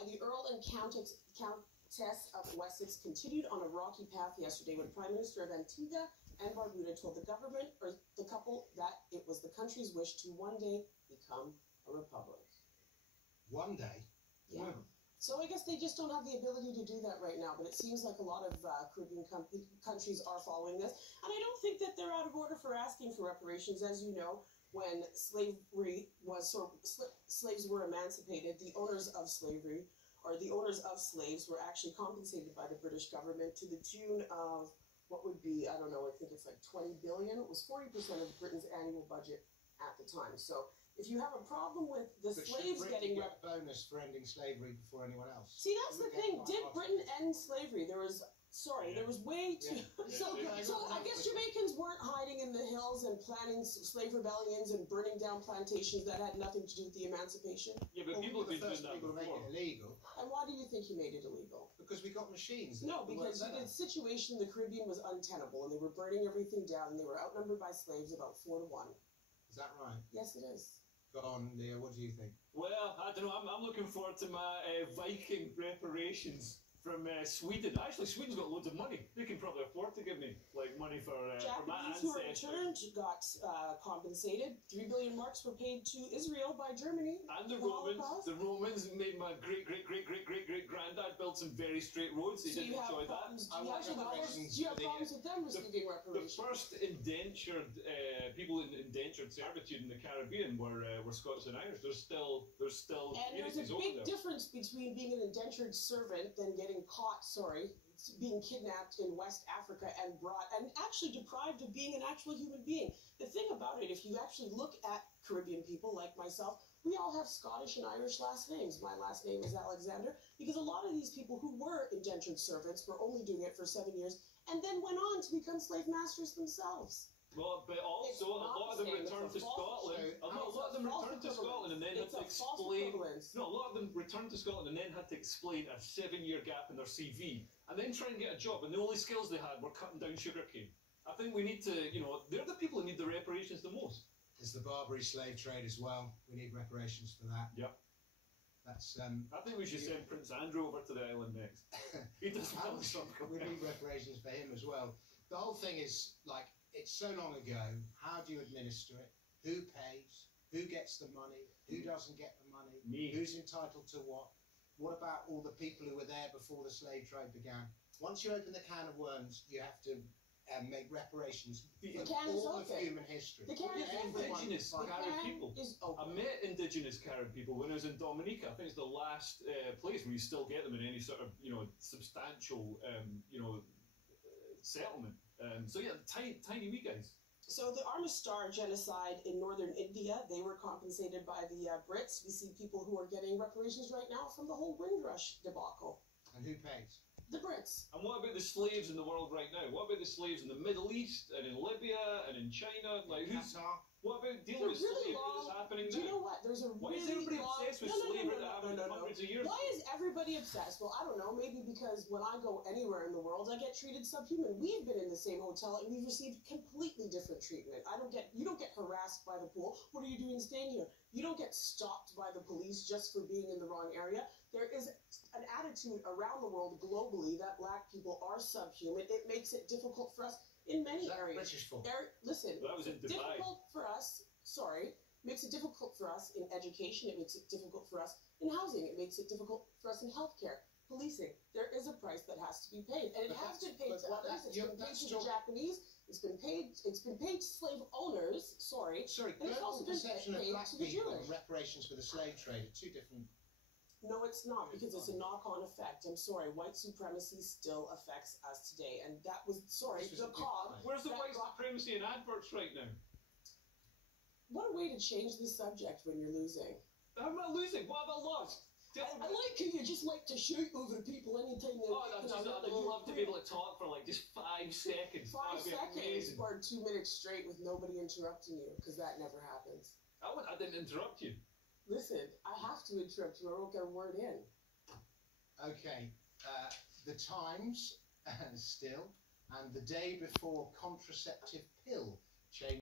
by the Earl and Countess of Wessex continued on a rocky path yesterday when Prime Minister of Antigua and Barbuda told the government, or the couple, that it was the country's wish to one day become a republic. One day? Yeah. So I guess they just don't have the ability to do that right now, but it seems like a lot of Caribbean countries are following this. And I don't think that they're out of order for asking for reparations. As you know, when slavery was slaves were emancipated, the owners of slavery, or the owners of slaves, were actually compensated by the British government to the tune of what would be, I don't know, I think it's like 20 billion. It was 40% of Britain's annual budget at the time. So if you have a problem with the slaves getting a bonus for ending slavery before anyone else. See, that's the thing. Did Britain end slavery? There was way too. So I guess Jamaicans weren't hiding in the hills and planning slave rebellions and burning down plantations that had nothing to do with the emancipation. Yeah, but people have been doing that before. Make it illegal. And why do you think he made it illegal? Because we got machines. No, because the situation in the Caribbean was untenable, and they were burning everything down, and they were outnumbered by slaves about 4 to 1. Is that right? Yes, it is. Go on, Leah, what do you think? Well, I don't know, I'm looking forward to my Viking reparations from Sweden. Actually, Sweden's got loads of money. They can probably afford to give me money for my Japanese who were returned got compensated. 3 billion marks were paid to Israel by Germany. And the Romans. The Romans made my great granddad built some very straight roads. He didn't enjoy that. Do you have problems with them receiving reparations? The first indentured people in indentured servitude in the Caribbean were Scots and Irish. There's still and there's a big difference between being an indentured servant than getting caught, being kidnapped in West Africa and actually deprived of being an actual human being. The thing about it, if you actually look at Caribbean people like myself, we all have Scottish and Irish last names. My last name is Alexander, because a lot of these people who were indentured servants were only doing it for 7 years and then went on to become slave masters themselves. Well, but also a lot of them returned to Scotland. A lot of them returned to Scotland and then had to explain. No, a lot of them returned to Scotland and then had to explain a 7-year gap in their CV, and then try and get a job. And the only skills they had were cutting down sugarcane. I think we need to, they're the people who need the reparations the most. There's the Barbary slave trade as well. We need reparations for that. Yep. That's. I think we should send Prince Andrew over to the island next. He does well. We need reparations for him as well. The whole thing is like. It's so long ago. How do you administer it? Who pays? Who gets the money? Who doesn't get the money? Me. Who's entitled to what? What about all the people who were there before the slave trade began? Once you open the can of worms, you have to make reparations for all of human history. The can is indigenous Carib people. I met indigenous Carib people when I was in Dominica. I think it's the last place where you still get them in any sort of substantial settlement. So yeah, tiny wee guys. So the Armistar genocide in northern India, they were compensated by the Brits. We see people who are getting reparations right now from the whole Windrush debacle. And who pays? The Brits. And what about the slaves in the world right now? What about the slaves in the Middle East and in Libya and in China? Like what about dealing with slavery that's happening now? Do you know what? There's a Why is everybody obsessed with slavery that happened hundreds of years ago? Why is everybody obsessed? Well, I don't know. Maybe because when I go anywhere in the world, I get treated subhuman. We've been in the same hotel and we've received completely different treatment. You don't get harassed by the pool. What are you doing staying here? You don't get stopped by the police just for being in the wrong area. There is an attitude around the world globally that black people are subhuman. It makes it difficult for us in many areas. Listen, that was in Dubai. Difficult for us. Makes it difficult for us in education. It makes it difficult for us in housing. It makes it difficult for us in healthcare, policing. There is a price that has to be paid, and it has been paid to others. It's been paid to the Japanese. It's been paid to slave owners. Sorry, and it's also been perception of paid black to the people Jewish. and reparations for the slave trade are two different. No, it's not, because it's a knock-on effect. I'm sorry, white supremacy still affects us today, and that was the cause. Where's the white supremacy in adverts right now? What a way to change the subject when you're losing. I'm not losing. What have I lost? I like how you just like to shoot over people anytime they... I'd love to be able to talk for like just 5 seconds. 5 seconds or 2 minutes straight with nobody interrupting you, because that never happens. I didn't interrupt you. Listen, I have to interrupt you or I won't get a word in. Okay, the Times still, and the day before contraceptive pill change.